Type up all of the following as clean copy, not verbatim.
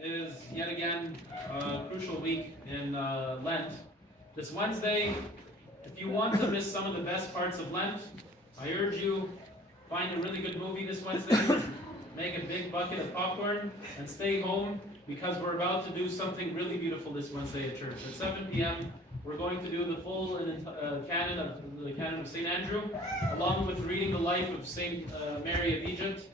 Is yet again a crucial week in Lent. This Wednesday, if you want to miss some of the best parts of Lent, I urge you, find a really good movie this Wednesday, make a big bucket of popcorn, and stay home because we're about to do something really beautiful this Wednesday at church. At 7 p.m., we're going to do the full canon of St. Andrew, along with reading the life of St. Mary of Egypt,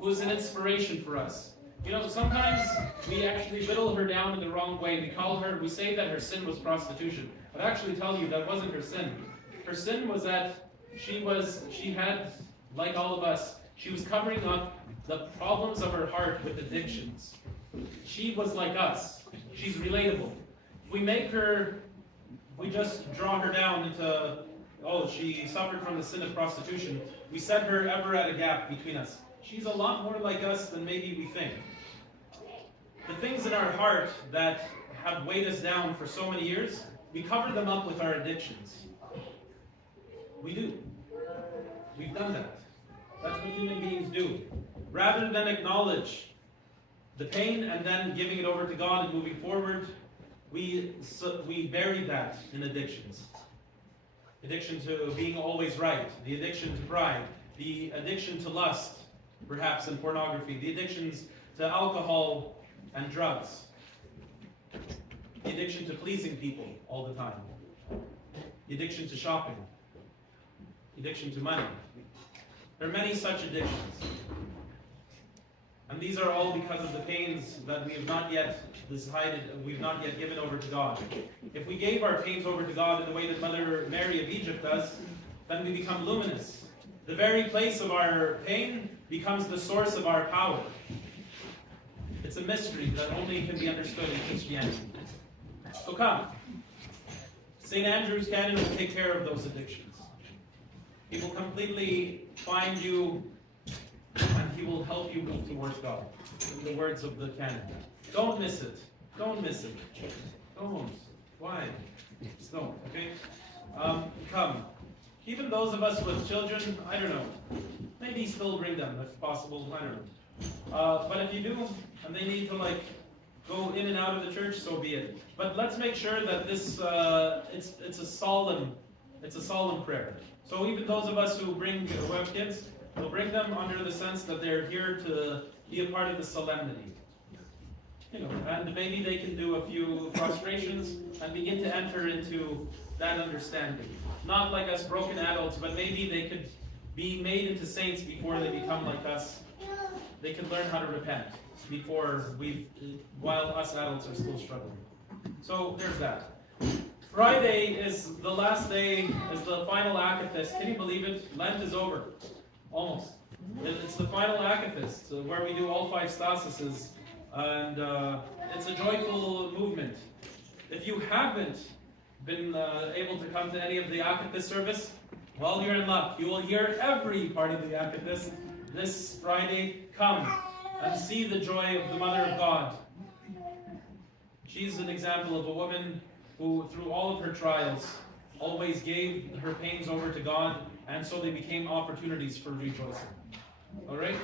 who is an inspiration for us. You know, sometimes we actually whittle her down in the wrong way. We say that her sin was prostitution. But I actually tell you that wasn't her sin. Her sin was that she had, like all of us, she was covering up the problems of her heart with addictions. She was like us. She's relatable. If we just draw her down into, oh, she suffered from the sin of prostitution, we set her ever at a gap between us. She's a lot more like us than maybe we think. The things in our heart that have weighed us down for so many years, we cover them up with our addictions. We do. We've done that. That's what human beings do. Rather than acknowledge the pain and then giving it over to God and moving forward, we bury that in addictions. Addiction to being always right, the addiction to pride, the addiction to lust, perhaps in pornography, the addictions to alcohol and drugs, the addiction to pleasing people all the time, the addiction to shopping, the addiction to money. There are many such addictions. And these are all because of the pains that we have not yet we've not yet given over to God. If we gave our pains over to God in the way that Mother Mary of Egypt does, then we become luminous. The very place of our pain becomes the source of our power. It's a mystery that only can be understood in Christianity. So come. St. Andrew's Canon will take care of those addictions. He will completely find you and he will help you move towards God. In the words of the Canon. Don't miss it. Don't miss it. Don't. Why? Just don't. Okay? Come. Even those of us with children, I don't know. Maybe still bring them if possible. I don't know. But if you do, and they need to go in and out of the church, so be it. But let's make sure that this it's a solemn prayer. So even those of us who have kids, we'll bring them under the sense that they're here to be a part of the solemnity. And maybe they can do a few prostrations and begin to enter into that understanding. Not like us broken adults, but maybe they could be made into saints before they become like us. They could learn how to repent while us adults are still struggling. So there's that. Friday is the last day, is the final akathist. Can you believe it? Lent is over. Almost. It's the final akathist, where we do all 5 stasises. And it's a joyful movement. If you haven't been able to come to any of the akathist service, well, you're in luck. You will hear every part of the akathist this Friday. Come and see the joy of the Mother of God. She's an example of a woman who, through all of her trials, always gave her pains over to God, and so they became opportunities for rejoicing. All right?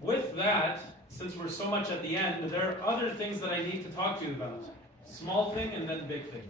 With that, since we're so much at the end, there are other things that I need to talk to you about. Small thing and then big thing.